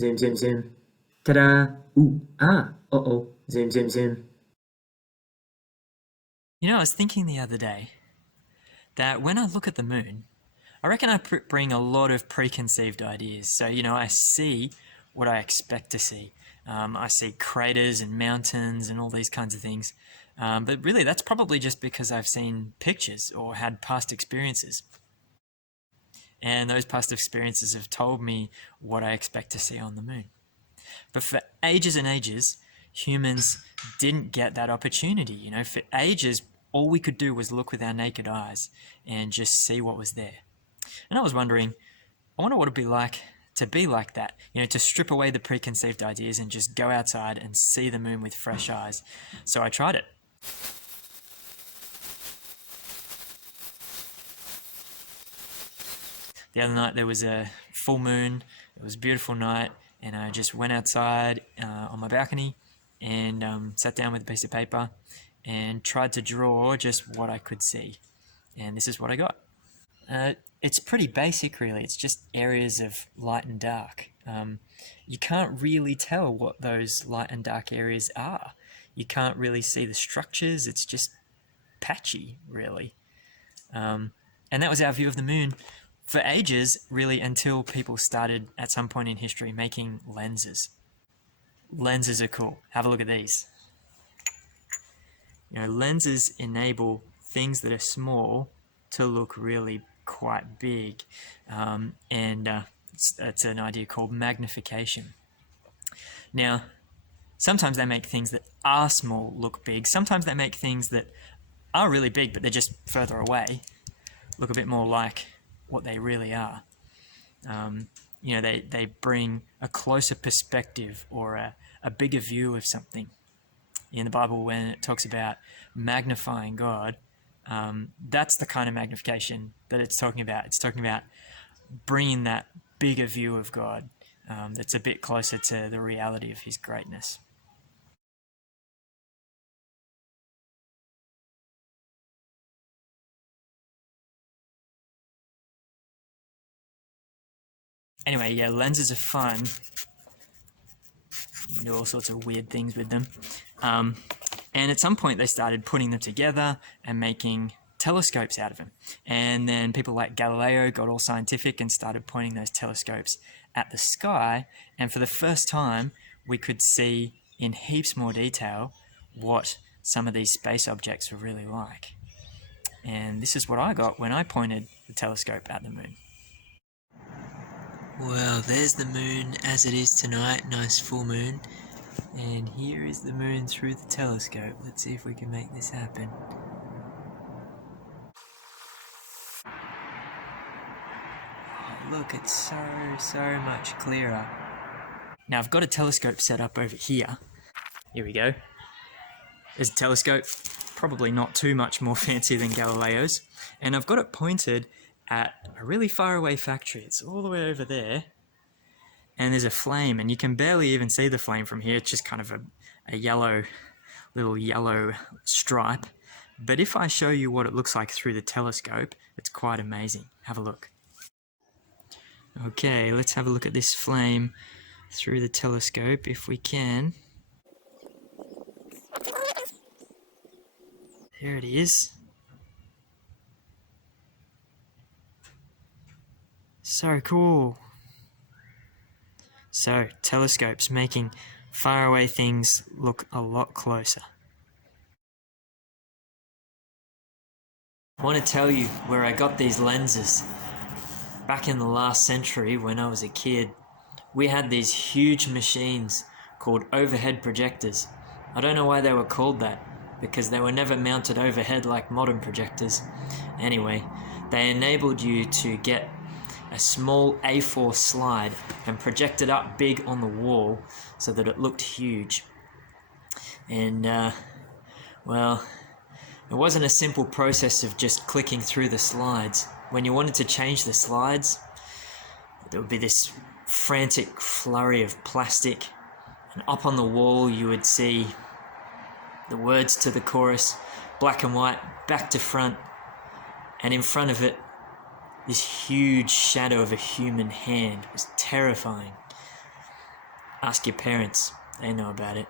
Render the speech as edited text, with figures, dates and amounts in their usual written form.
Zoom, zoom, zoom. Ta-da! Ooh, ah, uh-oh. Zoom, zoom, zoom. You know, I was thinking the other day that when I look at the moon, I reckon I bring a lot of preconceived ideas. So, I see what I expect to see. I see craters and mountains and all these kinds of things. But really, that's probably just because I've seen pictures or had past experiences. And those past experiences have told me what I expect to see on the moon. But for ages and ages, humans didn't get that opportunity. For ages, all we could do was look with our naked eyes and just see what was there. And I was wondering, I wonder what it'd be like to be like that, to strip away the preconceived ideas and just go outside and see the moon with fresh eyes. So I tried it. The other night there was a full moon, it was a beautiful night, and I just went outside on my balcony and sat down with a piece of paper and tried to draw just what I could see. And this is what I got. It's pretty basic, really. It's just areas of light and dark. You can't really tell what those light and dark areas are. You can't really see the structures. It's just patchy, really. And that was our view of the moon for ages, really, until people started at some point in history making lenses. Lenses are cool. Have a look at these. Lenses enable things that are small to look really quite big, and it's an idea called magnification. Now, sometimes they make things that are small look big. Sometimes they make things that are really big, but they're just further away, look a bit more like what they really are. They bring a closer perspective or a bigger view of something. In the Bible, when it talks about magnifying God, that's the kind of magnification that it's talking about. It's talking about bringing that bigger view of God that's a bit closer to the reality of his greatness. Anyway, yeah, lenses are fun. You can do all sorts of weird things with them. And at some point they started putting them together and making telescopes out of them. And then people like Galileo got all scientific and started pointing those telescopes at the sky. And for the first time, we could see in heaps more detail what some of these space objects were really like. And this is what I got when I pointed the telescope at the moon. Well, there's the moon as it is tonight, nice full moon. And here is the moon through the telescope. Let's see if we can make this happen. Oh, look, it's so much clearer. Now I've got a telescope set up over here. Here we go. There's a telescope, probably not too much more fancy than Galileo's. And I've got it pointed at a really far away factory. It's all the way over there. And there's a flame, and you can barely even see the flame from here. It's just kind of a little yellow stripe. But if I show you what it looks like through the telescope, it's quite amazing. Have a look. Okay, let's have a look at this flame through the telescope if we can. There it is. So cool. So, telescopes making faraway things look a lot closer. I want to tell you where I got these lenses. Back in the last century, when I was a kid, we had these huge machines called overhead projectors. I don't know why they were called that, because they were never mounted overhead like modern projectors. Anyway, they enabled you to get a small A4 slide and project it up big on the wall so that it looked huge. And, well, it wasn't a simple process of just clicking through the slides. When you wanted to change the slides, there would be this frantic flurry of plastic, and up on the wall you would see the words to the chorus, black and white, back to front, and in front of it, this huge shadow of a human hand. It was terrifying. Ask your parents, they know about it.